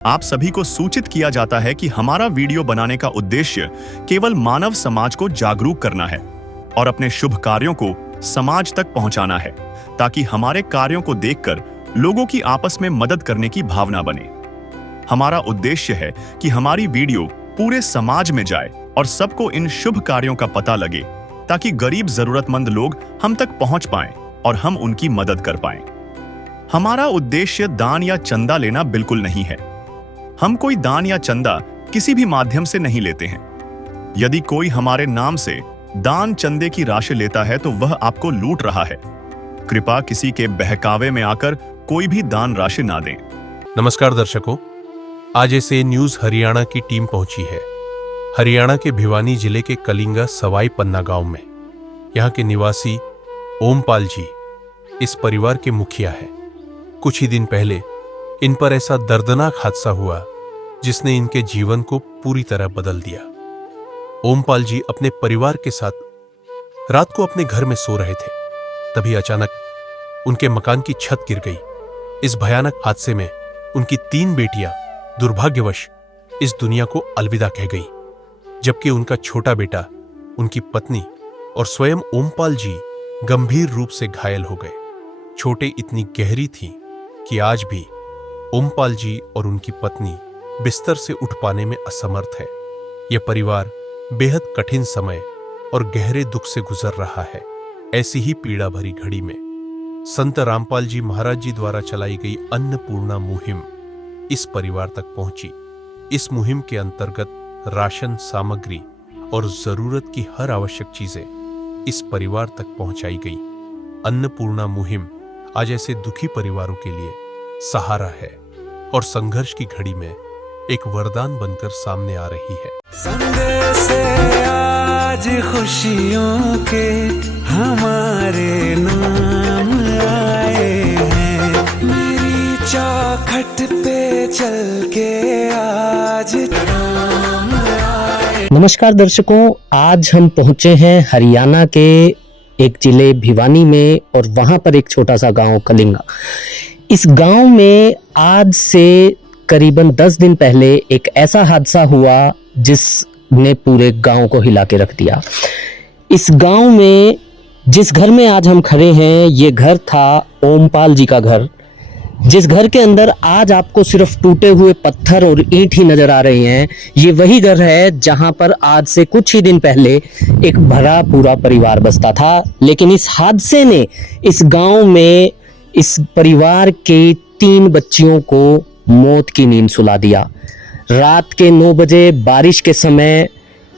आप सभी को सूचित किया जाता है कि हमारा वीडियो बनाने का उद्देश्य केवल मानव समाज को जागरूक करना है और अपने शुभ कार्यों को समाज तक पहुंचाना है, ताकि हमारे कार्यों को देखकर लोगों की आपस में मदद करने की भावना बने। हमारा उद्देश्य है कि हमारी वीडियो पूरे समाज में जाए और सबको इन शुभ कार्यों का पता लगे, ताकि गरीब जरूरतमंद लोग हम तक पहुंच पाएं और हम उनकी मदद कर पाएं। हमारा उद्देश्य दान या चंदा लेना बिल्कुल नहीं है। हम कोई दान या चंदा किसी भी माध्यम से नहीं लेते हैं। यदि कोई हमारे नाम से दान चंदे की राशि लेता है तो वह आपको लूट रहा है। कृपया किसी के बहकावे में आकर कोई भी दान राशि ना दें। नमस्कार दर्शकों, आज ऐसे न्यूज हरियाणा की टीम पहुंची है हरियाणा के भिवानी जिले के कलिंगा सवाई पन्ना गांव में। यहां के निवासी ओमपाल जी इस परिवार के मुखिया है। कुछ ही दिन पहले इन पर ऐसा दर्दनाक हादसा हुआ जिसने इनके जीवन को पूरी तरह बदल दिया। ओमपाल जी अपने परिवार के साथ रात को अपने घर में सो रहे थे, तभी अचानक उनके मकान की छत गिर गई। इस भयानक हादसे में उनकी 3 बेटियां दुर्भाग्यवश इस दुनिया को अलविदा कह गई, जबकि उनका छोटा बेटा, उनकी पत्नी और स्वयं ओमपाल जी गंभीर रूप से घायल हो गए। चोटें इतनी गहरी थीं कि आज भी ओमपाल जी और उनकी पत्नी बिस्तर से उठ पाने में असमर्थ है। यह परिवार बेहद कठिन समय और गहरे दुख से गुजर रहा है। ऐसी ही पीड़ा भरी घड़ी में संत रामपाल जी महाराज जी द्वारा चलाई गई अन्नपूर्णा मुहिम इस परिवार तक पहुंची। इस मुहिम के अंतर्गत राशन सामग्री और जरूरत की हर आवश्यक चीजें इस परिवार तक पहुंचाई गई। अन्नपूर्णा मुहिम आज ऐसे दुखी परिवारों के लिए सहारा है और संघर्ष की घड़ी में एक वरदान बनकर सामने आ रही है। संदेश से आज खुशियों के हमारे नाम आए हैं। मेरी चौखट पे चल के आज नाम आए। नमस्कार दर्शकों, आज हम पहुंचे हैं हरियाणा के एक जिले भिवानी में और वहां पर एक छोटा सा गांव कलिंगा। इस गांव में आज से करीबन 10 दिन पहले एक ऐसा हादसा हुआ जिसने पूरे गांव को हिला के रख दिया। इस गांव में जिस घर में आज हम खड़े हैं, ये घर था ओमपाल जी का घर। जिस घर के अंदर आज आपको सिर्फ टूटे हुए पत्थर और ईंट ही नजर आ रहे हैं, ये वही घर है जहां पर आज से कुछ ही दिन पहले एक भरा पूरा परिवार बसता था। लेकिन इस हादसे ने इस गांव में इस परिवार के 3 बच्चियों को मौत की नींद सुला दिया। रात के 9 बजे बारिश के समय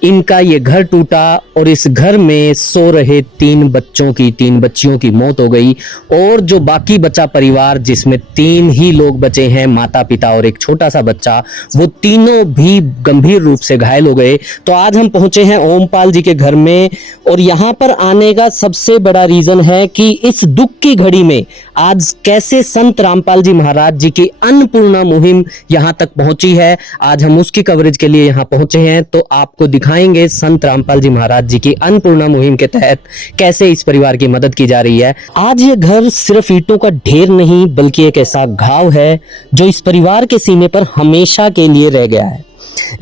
इनका ये घर टूटा और इस घर में सो रहे 3 बच्चियों की मौत हो गई। और जो बाकी बचा परिवार, जिसमें 3 ही लोग बचे हैं, माता पिता और एक छोटा सा बच्चा, वो तीनों भी गंभीर रूप से घायल हो गए। तो आज हम पहुंचे हैं ओमपाल जी के घर में और यहाँ पर आने का सबसे बड़ा रीजन है कि इस दुख की घड़ी में आज कैसे संत रामपाल जी महाराज जी की अन्नपूर्णा मुहिम यहाँ तक पहुंची है। आज हम उसकी कवरेज के लिए यहाँ पहुंचे हैं, तो आपको दिखाएंगे संत रामपाल जी महाराज जी की अन्नपूर्णा मुहिम के तहत कैसे इस परिवार की मदद की जा रही है। आज ये घर सिर्फ ईंटों का ढेर नहीं, बल्कि एक ऐसा घाव है जो इस परिवार के सीने पर हमेशा के लिए रह गया है।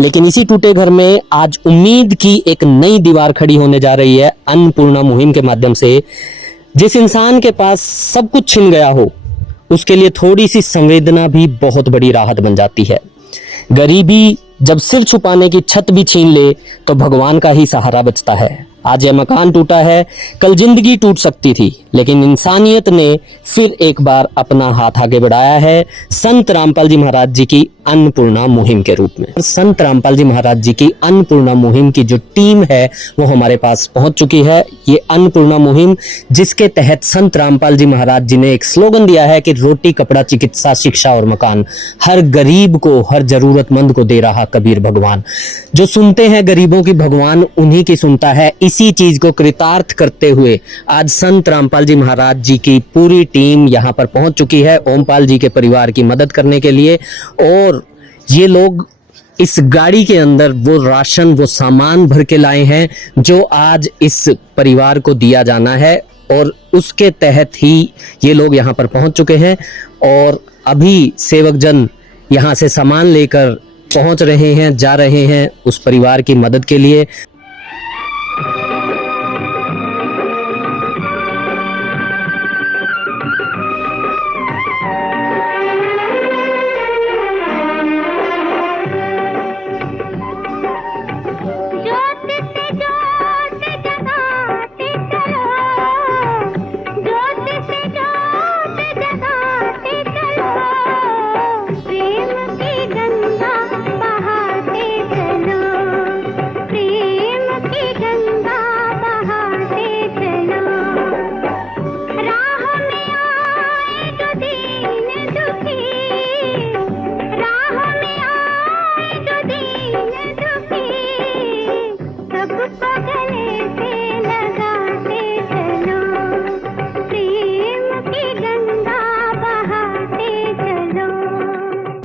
लेकिन इसी टूटे घर में आज उम्मीद की एक नई दीवार खड़ी होने जा रही है अन्नपूर्णा मुहिम के माध्यम से। जिस इंसान के पास सब कुछ छिन गया हो, उसके लिए थोड़ी सी संवेदना भी बहुत बड़ी राहत बन जाती है। गरीबी जब सिर छुपाने की छत भी छीन ले तो भगवान का ही सहारा बचता है। आज यह मकान टूटा है, कल जिंदगी टूट सकती थी, लेकिन इंसानियत ने फिर एक बार अपना हाथ आगे बढ़ाया है संत रामपाल जी महाराज जी की अन्नपूर्णा मुहिम के रूप में। संत रामपाल जी महाराज जी की अन्नपूर्णा मुहिम की जो टीम है वो हमारे पास पहुंच चुकी है। ये अन्नपूर्णा मुहिम, जिसके तहत संत रामपाल जी महाराज जी ने एक स्लोगन दिया है कि रोटी कपड़ा चिकित्सा शिक्षा और मकान, हर गरीब को, हर जरूरतमंद को दे रहा कबीर भगवान। जो सुनते हैं गरीबों की, भगवान उन्हीं की सुनता है। इसी चीज को कृतार्थ करते हुए आज संत रामपाल जी महाराज जी की पूरी टीम यहाँ पर पहुंच चुकी है ओमपाल जी के परिवार की मदद करने के लिए। और ये लोग इस गाड़ी के अंदर वो राशन, वो सामान भर के लाए हैं जो आज इस परिवार को दिया जाना है, और उसके तहत ही ये लोग यहाँ पर पहुंच चुके हैं। और अभी सेवक जन यहाँ से सामान लेकर पहुंच रहे हैं, जा रहे हैं उस परिवार की मदद के लिए।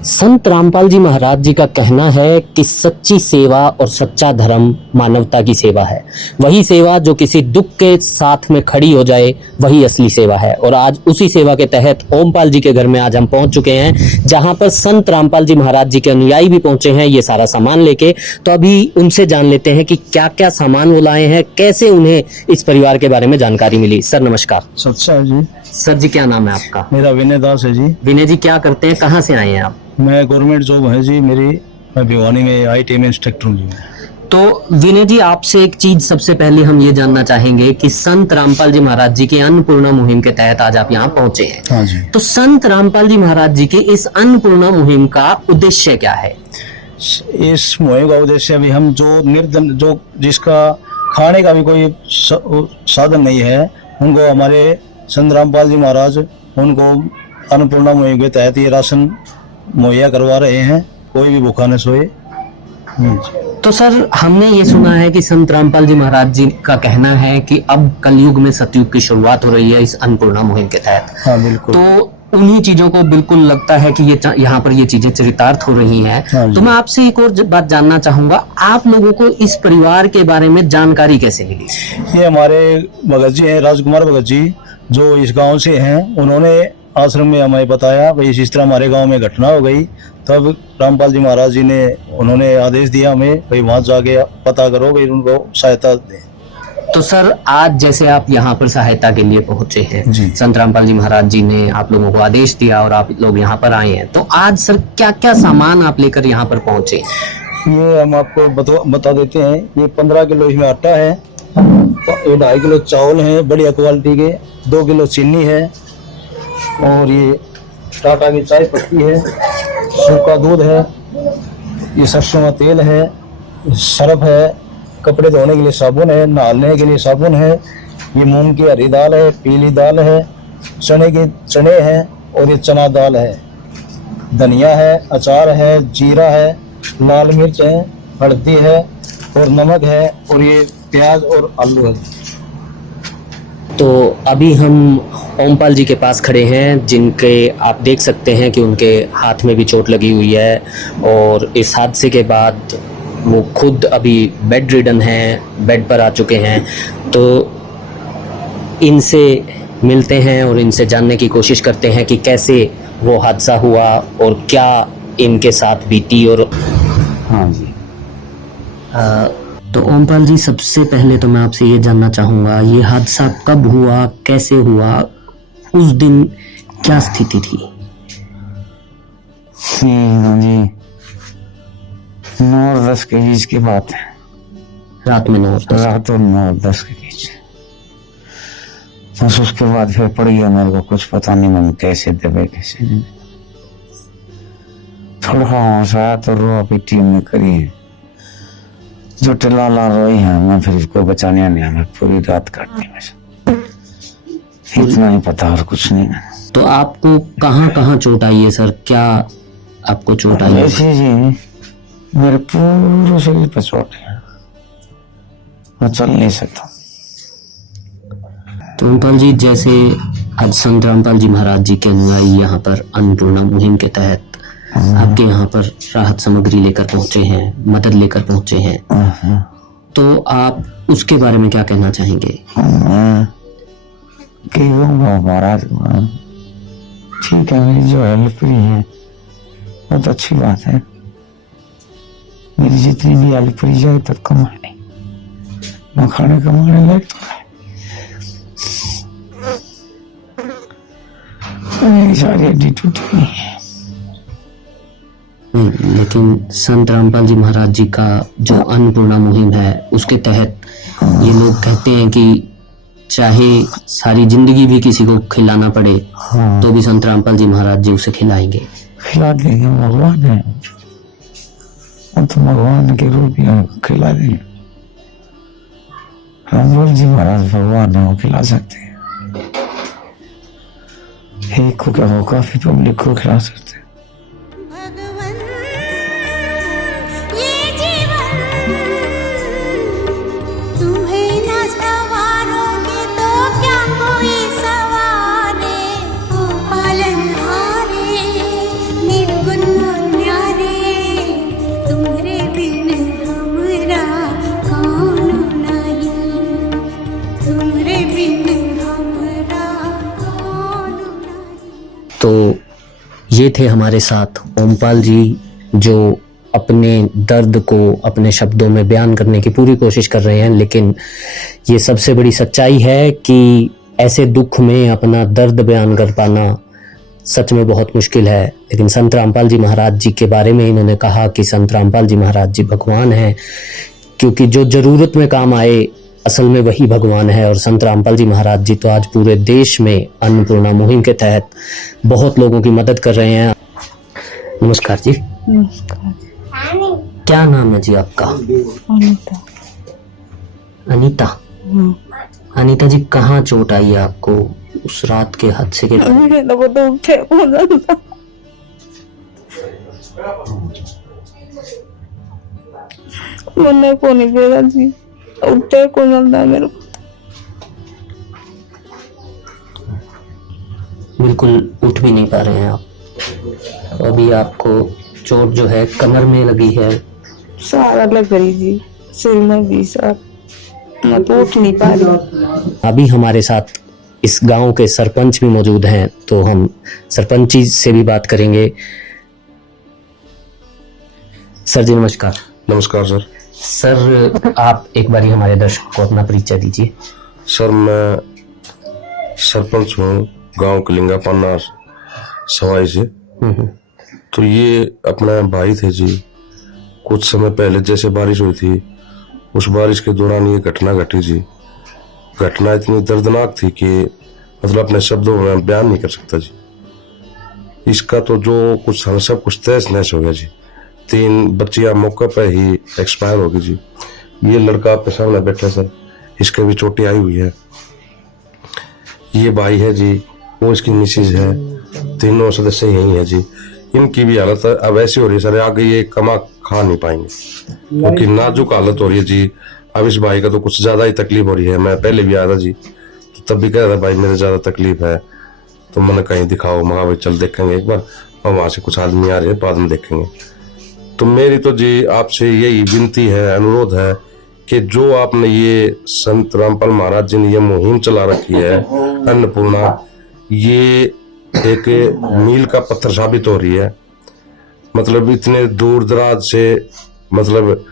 संत रामपाल जी महाराज जी का कहना है कि सच्ची सेवा और सच्चा धर्म मानवता की सेवा है। वही सेवा जो किसी दुख के साथ में खड़ी हो जाए, वही असली सेवा है। और आज उसी सेवा के तहत ओमपाल जी के घर में आज हम पहुंच चुके हैं, जहां पर संत रामपाल जी महाराज जी के अनुयायी भी पहुंचे हैं ये सारा सामान लेके। तो अभी उनसे जान लेते हैं कि क्या क्या सामान वो लाए हैं, कैसे उन्हें इस परिवार के बारे में जानकारी मिली। सर नमस्कार। सच्चा है जी। सर जी क्या नाम है आपका? मेरा विनय दास है जी। विनय जी क्या करते हैं, कहाँ से आए हैं आप? मैं गवर्नमेंट जॉब है जी मेरी, मैं भिवानी में IIT में इंस्ट्रक्टर हूँ जी। तो विनय जी आपसे एक चीज सबसे पहले हम ये जानना चाहेंगे कि संत रामपाल जी महाराज जी के अन्नपूर्णा मुहिम के तहत आज आप यहाँ पहुंचे हैं। हाँ जी। तो संत रामपाल जी महाराज जी के इस अन्नपूर्णा मुहिम का उद्देश्य क्या है? इस मुहिम का उद्देश्य अभी हम जो निर्धन, जो जिसका खाने का भी कोई साधन नहीं है, उनको हमारे संत रामपाल जी महाराज उनको अन्नपूर्णा मुहिम के तहत ये राशन मुहैया करवा रहे हैं, कोई भी भूखा न सोए। तो सर हमने ये सुना है कि संत रामपाल जी महाराज जी का कहना है कि अब कलयुग में सतयुग की शुरुआत हो रही है इस अन्नपूर्णा मुहिम के तहत। हाँ बिल्कुल। तो उन्हीं चीजों को बिल्कुल लगता है कि ये यहाँ पर ये चीजें चरितार्थ हो रही हैं। हाँ तो मैं आपसे एक और बात जानना चाहूंगा, आप लोगों को इस परिवार के बारे में जानकारी कैसे मिली? ये हमारे भगत जी हैं, राजकुमार भगत जी, जो इस गांव से हैं। उन्होंने आश्रम में हमें बताया भाई इस तरह हमारे गांव में घटना हो गई। तब रामपाल जी महाराज जी ने उन्होंने आदेश दिया हमें भाई वहां जाके पता करो, भाई उनको सहायता दें। तो सर आज जैसे आप यहाँ पर सहायता के लिए पहुंचे हैं, जी। संत रामपाल जी महाराज जी ने आप लोगों को आदेश दिया और आप लोग यहाँ पर आए हैं, तो आज सर क्या क्या सामान आप लेकर यहाँ पर पहुंचे? ये हम आपको बता देते हैं। ये 15 किलो इसमें आटा है, ये 2.5 किलो चावल है बढ़िया क्वालिटी के, 2 किलो चीनी है, और ये टाटा की चाय पत्ती है, सूखा दूध है, ये सरसों का तेल है, सर्फ है, कपड़े धोने के लिए साबुन है, नहाने के लिए साबुन है, ये मूंग की हरी दाल है, पीली दाल है, चने हैं, और ये चना दाल है, धनिया है, अचार है, जीरा है, लाल मिर्च है, हल्दी है, और नमक है, और ये प्याज और आलू है। तो अभी हम ओमपाल जी के पास खड़े हैं, जिनके आप देख सकते हैं कि उनके हाथ में भी चोट लगी हुई है, और इस हादसे के बाद वो खुद अभी बेड रिडन हैं, बेड पर आ चुके हैं। तो इनसे मिलते हैं और इनसे जानने की कोशिश करते हैं कि कैसे वो हादसा हुआ और क्या इनके साथ बीती। और हाँ जी। तो ओमपाल जी सबसे पहले तो मैं आपसे ये जानना चाहूँगा, ये हादसा कब हुआ, कैसे हुआ, उस दिन क्या स्थिति थी? जी 9-10 के बीच की बात है। रात में 9-10? रात और 9-10 के बीच। बस उसके बाद फिर पड़ गया मेरे को कुछ पता नहीं, मन कैसे दबे कैसे नहीं। थोड़ा होश आया तो रो अपनी टीम ने करी है, जो टिला ला रोई है, मैं फिर इसको बचाने नहीं आया, पूरी रात काटनी में, इतना ही पता और कुछ नहीं। तो आपको कहाँ कहाँ चोट आई है सर, क्या आपको चोट आई है? ऐसे जी मेरे पूरे शरीर पर चोट है, मैं चल नहीं सकता। तो ओमपाल जी जैसे आज संत रामपाल जी महाराज जी के अनुयायी यहाँ पर अन्नपूर्णा मुहिम के तहत आपके यहाँ पर राहत सामग्री लेकर पहुंचे हैं, मदद लेकर पहुंचे हैं, तो आप उसके बारे में क्या कहना चाहेंगे? महाराज ठीक है, मेरी जो हेल्प की है बहुत अच्छी बात है। मेरी जितनी भी आली पड़ी जाए तब कमाने न खाने कमाने लायक तो है। मेरी सारी हड्डी टूटी हुई है। लेकिन संत रामपाल जी महाराज जी का जो अन्नपूर्णा मुहिम है उसके तहत ये लोग कहते हैं कि चाहे सारी जिंदगी भी किसी को खिलाना पड़े हाँ, तो भी संत रामपाल जी महाराज जी उसे खिलाएंगे। खिला देंगे, भगवान है और तो भगवान के रूप में हमको खिला देंगे। रामपाल जी महाराज भगवान है, वो खिला सकते हैं। एक को क्या हो, काफी पब्लिक को खिला सकते हैं। भगवन ये जीवन तुम्हें न सवारोगे तो क्या कोई सवारे। ओ पालनहारे निर्गुण न्यारे तुम्हारे बिन हमरा कौन नहीं। तुम्हारे बिन हमरा कौन नहीं। तो ये थे हमारे साथ ओमपाल जी जो अपने दर्द को अपने शब्दों में बयान करने की पूरी कोशिश कर रहे हैं, लेकिन ये सबसे बड़ी सच्चाई है कि ऐसे दुख में अपना दर्द बयान कर पाना सच में बहुत मुश्किल है। लेकिन संत रामपाल जी महाराज जी के बारे में इन्होंने कहा कि संत रामपाल जी महाराज जी भगवान हैं, क्योंकि जो जरूरत में काम आए असल में वही भगवान है। और संत रामपाल जी महाराज जी तो आज पूरे देश में अन्नपूर्णा मुहिम के तहत बहुत लोगों की मदद कर रहे हैं। नमस्कार जी। क्या नाम है जी आपका? अनीता। अनीता। अनीता जी, कहाँ चोट आई है आपको उस रात के हादसे के बाद? मेरे लोगों तो उठे हो जाता, मैंने को नहीं भेजा जी, उठे को जाता है मेरे को। बिल्कुल उठ भी नहीं पा रहे हैं आप। अभी आपको चोट जो है कमर में लगी है। सारा लग रही जी, सिर में भी सर, मैं तो उठ नहीं पा रही। अभी हमारे साथ इस गांव के सरपंच भी मौजूद हैं, तो हम सरपंच जी से भी बात करेंगे। सर जी नमस्कार। नमस्कार सर। सर आप एक बारी हमारे दर्शकों को अपना परिचय दीजिए। सर मैं सरपंच हूँ गांव कलिंगा पन्ना सवाई से। तो ये अपना भाई थे जी। कुछ समय पहले जैसे बारिश हुई थी, उस बारिश के दौरान ये घटना घटी जी। घटना इतनी दर्दनाक थी कि मतलब अपने शब्दों में बयान नहीं कर सकता जी। इसका तो जो कुछ सब कुछ तहस नहस हो गया जी। 3 बच्चियां मौके पर ही एक्सपायर हो गई जी। ये लड़का आपके सामने बैठा सर, इसके भी चोटें आई हुई है। ये भाई है जी, वो इसकी मिसेज है, तीनों सदस्य यही है जी। इनकी भी हालत अब ऐसी हो रही है सर, आगे ये कमा खा नहीं पाएंगे क्योंकि नाजुक हालत हो रही है जी। अब इस भाई का तो कुछ ज्यादा ही तकलीफ हो रही है। मैं पहले भी आया था जी, तो तब भी कह रहा भाई मेरे ज्यादा तकलीफ है, तो मैंने कहीं दिखाओ। मैं भाई चल देखेंगे एक बार, और वहां से कुछ आदमी आ रहे हैं, बाद में देखेंगे। तो मेरी तो जी आपसे यही विनती है, अनुरोध है कि जो आपने ये संत रामपाल महाराज जी ने ये मुहिम चला रखी है अन्नपूर्णा, ये एक मील का पत्थर साबित हो रही है। मतलब इतने दूर दराज से मतलब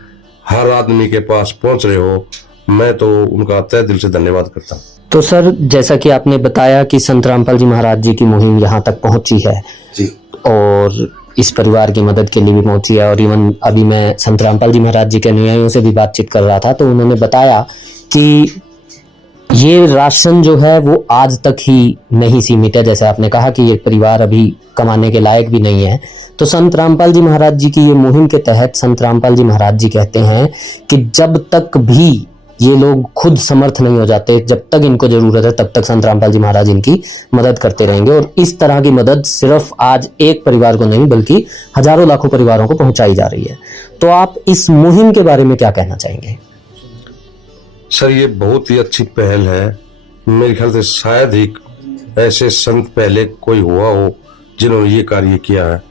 हर आदमी के पास पहुंच रहे हो, मैं तो उनका तहे दिल से धन्यवाद करता हूँ। तो सर जैसा कि आपने बताया कि संत रामपाल जी महाराज जी की मुहिम यहाँ तक पहुंची है जी, और इस परिवार की मदद के लिए भी पहुंची है। और इवन अभी मैं संत रामपाल जी महाराज जी के अनुयायियों से भी बातचीत कर रहा था, तो उन्होंने बताया कि ये राशन जो है वो आज तक ही नहीं सीमित है। जैसे आपने कहा कि ये परिवार अभी कमाने के लायक भी नहीं है, तो संत रामपाल जी महाराज जी की ये मुहिम के तहत संत रामपाल जी महाराज जी कहते हैं कि जब तक भी ये लोग खुद समर्थ नहीं हो जाते, जब तक इनको जरूरत है, तब तक संत रामपाल जी महाराज इनकी मदद करते रहेंगे। और इस तरह की मदद सिर्फ आज एक परिवार को नहीं बल्कि हजारों लाखों परिवारों को पहुंचाई जा रही है। तो आप इस मुहिम के बारे में क्या कहना चाहेंगे? सर ये बहुत ही अच्छी पहल है। मेरे ख्याल से शायद ही ऐसे संत पहले कोई हुआ हो जिन्होंने ये कार्य किया है।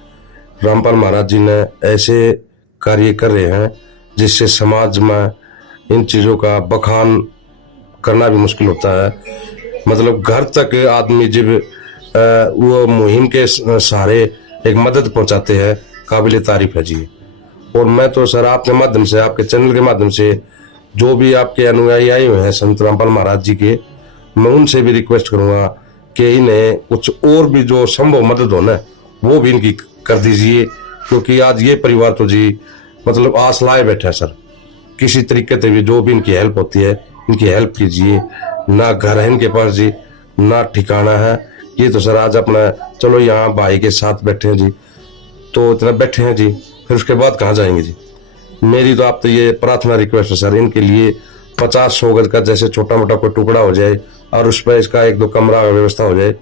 रामपाल महाराज जी ने ऐसे कार्य कर रहे हैं जिससे समाज में इन चीजों का बखान करना भी मुश्किल होता है। मतलब घर तक आदमी जब वो मुहिम के सहारे एक मदद पहुंचाते हैं, काबिल तारीफ है जी। और मैं तो सर आपके माध्यम से, आपके चैनल के माध्यम से जो भी आपके अनुयायी आए हुए हैं संत रामपाल महाराज जी के, मैं उनसे भी रिक्वेस्ट करूंगा कि इन्हें कुछ और भी जो संभव मदद हो ना वो भी इनकी कर दीजिए, क्योंकि आज ये परिवार तो जी मतलब आस लाए बैठे हैं सर। किसी तरीके से भी जो भी इनकी हेल्प होती है इनकी हेल्प कीजिए। ना घर है इनके पास जी, ना ठिकाना है। ये तो सर आज अपना चलो यहाँ भाई के साथ बैठे हैं जी, तो इतना बैठे हैं जी, फिर उसके बाद कहाँ जाएंगे जी। मेरी तो आप तो ये प्रार्थना रिक्वेस्ट है सर, इनके लिए 50-100 गज का जैसे छोटा मोटा कोई टुकड़ा हो जाए और उस पर इसका 1-2 कमरा व्यवस्था हो जाए,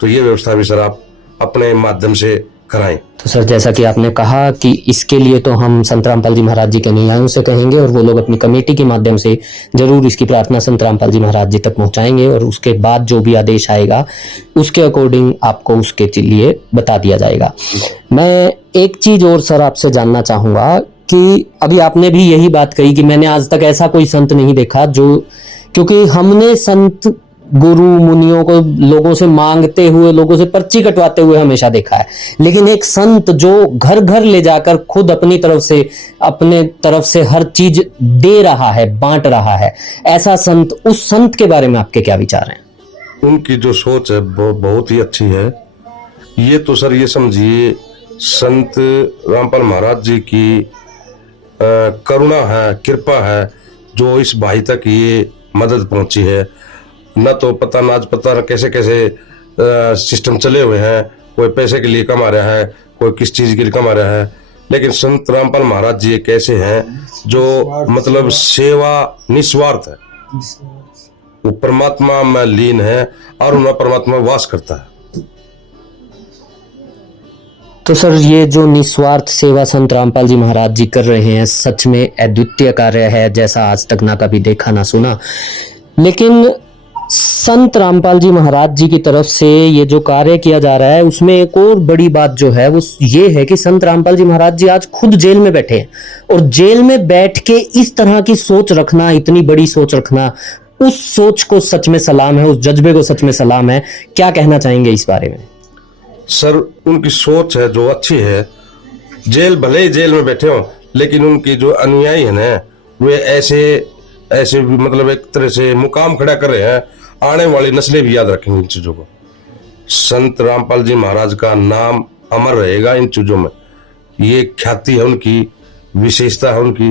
तो ये व्यवस्था भी सर आप अपने माध्यम से कराएं। तो सर जैसा कि आपने कहा कि इसके लिए तो हम संत रामपाल जी महाराज जी के अनुयायियों से कहेंगे और वो लोग अपनी कमेटी के माध्यम से जरूर इसकी प्रार्थना संत रामपाल जी महाराज जी तक पहुंचाएंगे, और उसके बाद जो भी आदेश आएगा उसके अकॉर्डिंग आपको उसके लिए बता दिया जाएगा। मैं एक चीज और सर आपसे जानना चाहूंगा कि अभी आपने भी यही बात कही कि मैंने आज तक ऐसा कोई संत नहीं देखा जो, क्योंकि हमने संत गुरु मुनियों को लोगों से मांगते हुए, लोगों से पर्ची कटवाते हुए हमेशा देखा है, लेकिन एक संत जो घर घर ले जाकर खुद अपने तरफ से हर चीज दे रहा है, बांट रहा है, ऐसा संत, उस संत के बारे में आपके क्या विचार हैं? उनकी जो सोच है वो बहुत ही अच्छी है। ये तो सर ये समझिए संत रामपाल महाराज जी की करुणा है, कृपा है जो इस भाई तक ये मदद पहुंची है। न तो पता ना आज पता न कैसे कैसे सिस्टम चले हुए हैं, कोई पैसे के लिए कमा रहा है, कोई किस चीज के लिए कमा रहा है, लेकिन संत रामपाल महाराज जी एक ऐसे हैं जो मतलब सेवा निस्वार्थ है। वो परमात्मा में लीन है और उनमें परमात्मा वास करता है। तो सर ये जो निस्वार्थ सेवा संत रामपाल जी महाराज जी कर रहे हैं सच में अद्वितीय कार्य है, जैसा आज तक ना कभी देखा ना सुना। लेकिन संत रामपाल जी महाराज जी की तरफ से ये जो कार्य किया जा रहा है उसमें एक और बड़ी बात जो है वो ये है कि संत रामपाल जी महाराज जी आज खुद जेल में बैठे हैं, और जेल में बैठ के इस तरह की सोच रखना, इतनी बड़ी सोच रखना, उस सोच को सच में सलाम है, उस जज्बे को सच में सलाम है। क्या कहना चाहेंगे इस बारे में? सर उनकी सोच है जो अच्छी है। जेल भले ही जेल में बैठे हो, लेकिन उनकी जो अनुयायी है ना वे ऐसे मतलब एक तरह से मुकाम खड़ा कर रहे हैं। आने वाली नस्लें भी याद रखेंगी इन चीजों को। संत रामपाल जी महाराज का नाम अमर रहेगा इन चीजों में। ये ख्याति है उनकी, विशेषता है उनकी।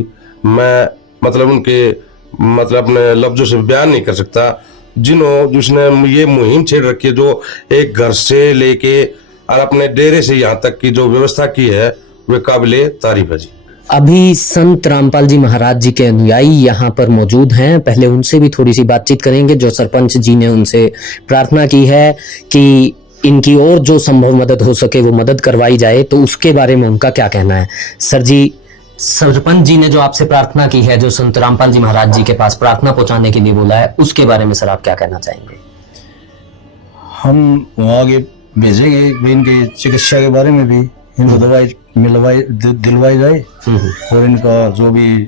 मैं मतलब उनके मतलब अपने लफ्जों से बयान नहीं कर सकता। जिसने ये मुहिम छेड़ रखी है, जो एक घर से लेके और अपने डेरे से यहाँ तक की जो व्यवस्था की है, वे काबिले तारीफ है जी। अभी संत रामपाल जी महाराज जी के अनुयायी यहाँ पर मौजूद हैं, पहले उनसे भी थोड़ी सी बातचीत करेंगे। जो सरपंच जी ने उनसे प्रार्थना की है कि इनकी और जो संभव मदद हो सके वो मदद करवाई जाए, तो उसके बारे में उनका क्या कहना है। सर जी, सरपंच जी ने जो आपसे प्रार्थना की है, जो संत रामपाल जी महाराज जी के पास प्रार्थना पहुंचाने के लिए बोला है, उसके बारे में सर आप क्या कहना चाहेंगे? हम वहाँ आगे भेजेंगे भी, इनके चिकित्सा के बारे में भी इनको दवाई दिलवाई जाए और इनका जो भी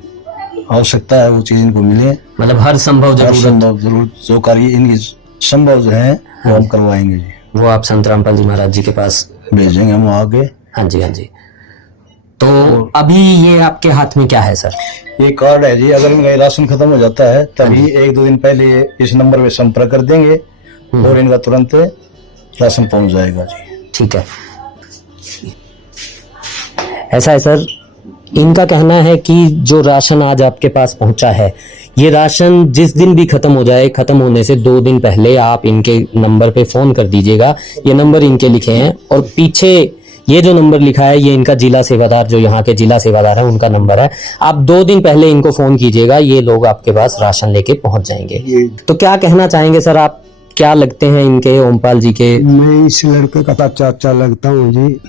आवश्यकता है वो चीज इनको मिले। मतलब हर संभव जरूर जो कार्य इनकी संभव जो है वो हम करवाएंगे जी। वो आप संत रामपाल जी महाराज जी के पास भेजेंगे हम आगे। हाँ जी, हाँ जी। तो अभी ये आपके हाथ में क्या है सर? ये कार्ड है जी। अगर इनका राशन खत्म हो जाता है तभी 1-2 दिन पहले इस नंबर पे संपर्क कर देंगे और इनका तुरंत राशन पहुंच जाएगा जी। ठीक है, ऐसा है सर। इनका कहना है कि जो राशन आज आपके पास पहुंचा है, ये राशन जिस दिन भी खत्म हो जाए, खत्म होने से 2 दिन पहले आप इनके नंबर पे फोन कर दीजिएगा। ये नंबर इनके लिखे हैं और पीछे ये जो नंबर लिखा है ये इनका जिला सेवादार, जो यहाँ के जिला सेवादार है, उनका नंबर है। आप 2 दिन पहले इनको फोन कीजिएगा, ये लोग आपके पास राशन लेके पहुंच जाएंगे। तो क्या कहना चाहेंगे सर, आप क्या लगते हैं इनके, ओमपाल जी के? मैं इस लड़के का चाचा लगता हूँ जी।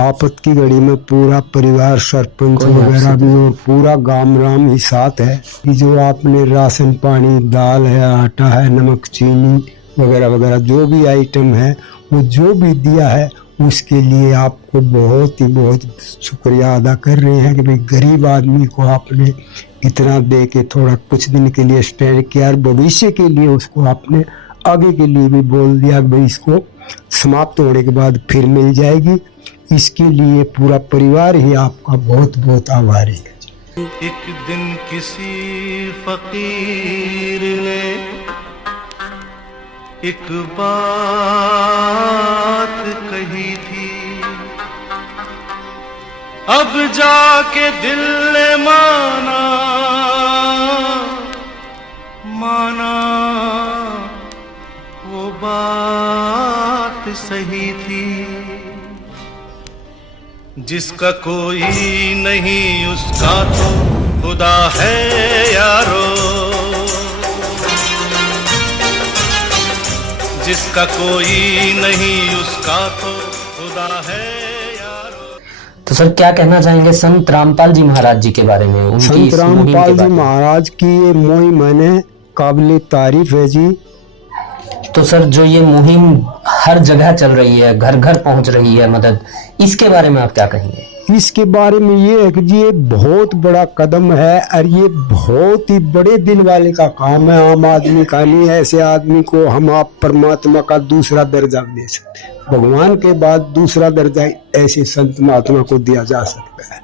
आफत की घड़ी में पूरा परिवार, सरपंच वगैरह भी और पूरा गांव राम ही साथ है। कि जो आपने राशन पानी, दाल है, आटा है, नमक, चीनी वगैरह वगैरह जो भी आइटम है, वो जो भी दिया है उसके लिए आपको बहुत शुक्रिया अदा कर रहे हैं कि भाई गरीब आदमी को आपने इतना दे के थोड़ा कुछ दिन के लिए स्टैंड किया, और भविष्य के लिए उसको आपने आगे के लिए भी बोल दिया कि भाई इसको समाप्त होने के बाद फिर मिल जाएगी। इसके लिए पूरा परिवार ही आपका बहुत बहुत आभारी है। एक दिन किसी फकीर ने एक बात कही थी, अब जाके दिल ने माना वो बात सही थी। जिसका कोई नहीं उसका तो खुदा है यारो, जिसका कोई नहीं उसका तो खुदा है यारो। तो सर क्या कहना चाहेंगे संत रामपाल जी महाराज जी के बारे में, उनकी संत इस मुहिम के रामपाल जी बारे में? महाराज की ये मुहिम मैंने काबिल तारीफ है जी। तो सर जो ये मुहिम हर जगह चल रही है, घर घर पहुंच रही है मदद, इसके बारे में आप क्या कहेंगे? इसके बारे में ये है कि जी ये बहुत बड़ा कदम है और ये बहुत ही बड़े दिल वाले का काम है, आम आदमी का नहीं। ऐसे आदमी को हम आप परमात्मा का दूसरा दर्जा दे सकते हैं, भगवान के बाद दूसरा दर्जा ऐसे संत महात्मा को दिया जा सकता है,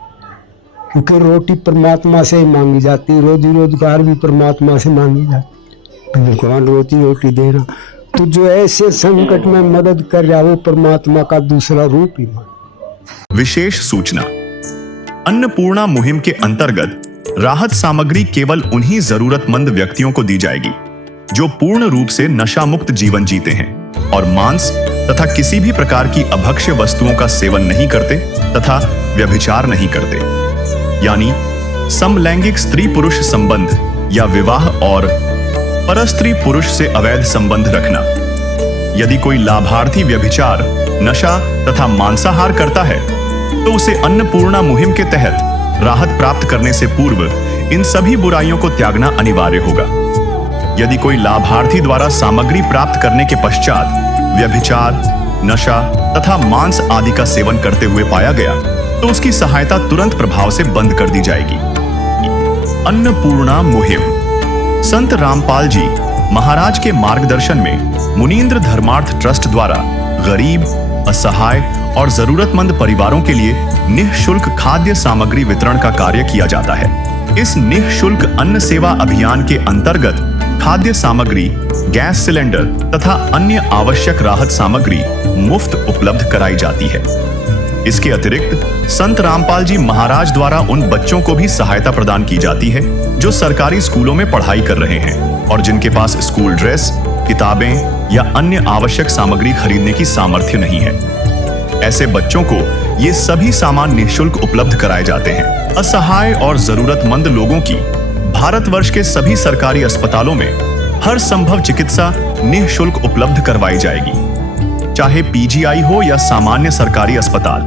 क्योंकि रोटी परमात्मा से ही मांगी जाती है, रोजी रोजगार भी परमात्मा से मांगी जाती है, भगवान रोटी देना। तो जो ऐसे संकट में मदद कर रहा है वो परमात्मा का दूसरा रूप ही मान। विशेष सूचना, अन्नपूर्णा मुहिम के अंतर्गत राहत सामग्री केवल उन्हीं जरूरतमंद व्यक्तियों को दी जाएगी जो पूर्ण रूप से नशा मुक्त जीवन जीते हैं और मांस तथा किसी भी प्रकार की अभक्ष्य वस्तुओं का सेवन नहीं करते तथा व्यभिचार नहीं करते, यानी समलैंगिक स्त्री पुरुष संबंध या विवाह और परस्त्री पुरुष से अवैध संबंध रखना। यदि कोई लाभार्थी व्यभिचार, नशा तथा मांसाहार करता है तो उसे अन्नपूर्णा मुहिम के तहत राहत प्राप्त करने से पूर्व इन सभी बुराइयों को त्यागना अनिवार्य होगा। यदि कोई लाभार्थी द्वारा सामग्री प्राप्त करने के पश्चात व्यभिचार, नशा तथा मांस आदि का सेवन करते हुए पाया गया तो उसकी सहायता तुरंत प्रभाव से बंद कर दी जाएगी। अन्नपूर्णा मुहिम संत रामपाल जी महाराज के मार्गदर्शन में मुनींद्र धर्मार्थ ट्रस्ट द्वारा गरीब, असहाय और जरूरतमंद परिवारों के लिए निःशुल्क खाद्य सामग्री वितरण का कार्य किया जाता है। इस निःशुल्क अन्न सेवा अभियान के अंतर्गत खाद्य सामग्री, गैस सिलेंडर तथा अन्य आवश्यक राहत सामग्री मुफ्त उपलब्ध कराई जाती है। इसके अतिरिक्त संत रामपाल जी महाराज द्वारा उन बच्चों को भी सहायता प्रदान की जाती है जो सरकारी स्कूलों में पढ़ाई कर रहे हैं और जिनके पास स्कूल ड्रेस, किताबें या अन्य आवश्यक सामग्री खरीदने की सामर्थ्य नहीं है। ऐसे बच्चों को ये सभी सामान निःशुल्क उपलब्ध कराए जाते हैं। असहाय और जरूरतमंद लोगों की भारतवर्ष के सभी सरकारी अस्पतालों में हर संभव चिकित्सा निःशुल्क उपलब्ध करवाई जाएगी, चाहे पीजीआई हो या सामान्य सरकारी अस्पताल,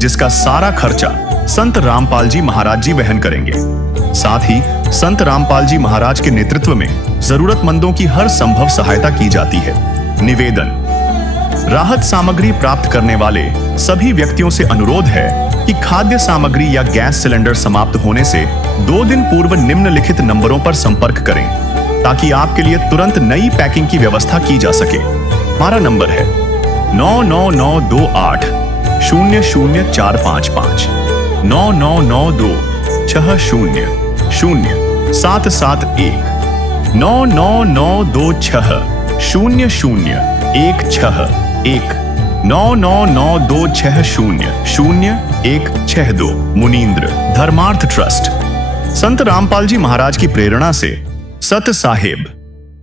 जिसका सारा खर्चा संत रामपाल जी महाराज जी वहन करेंगे। साथ ही संत रामपाल जी महाराज के नेतृत्व में जरूरतमंदों की हर संभव सहायता की जाती है। निवेदन, राहत सामग्री प्राप्त करने वाले सभी व्यक्तियों से अनुरोध है कि खाद्य सामग्री या गैस सिलेंडर समाप्त होने से 2 दिन पूर्व निम्नलिखित नंबरों पर संपर्क करें ताकि आपके लिए तुरंत नई पैकिंग की व्यवस्था की जा सके। हमारा नंबर है 99928 00455 9992 60 0771 99926 0016 99926000162 मुनींद्र धर्मार्थ ट्रस्ट। संत रामपाल जी महाराज की प्रेरणा से सत साहेब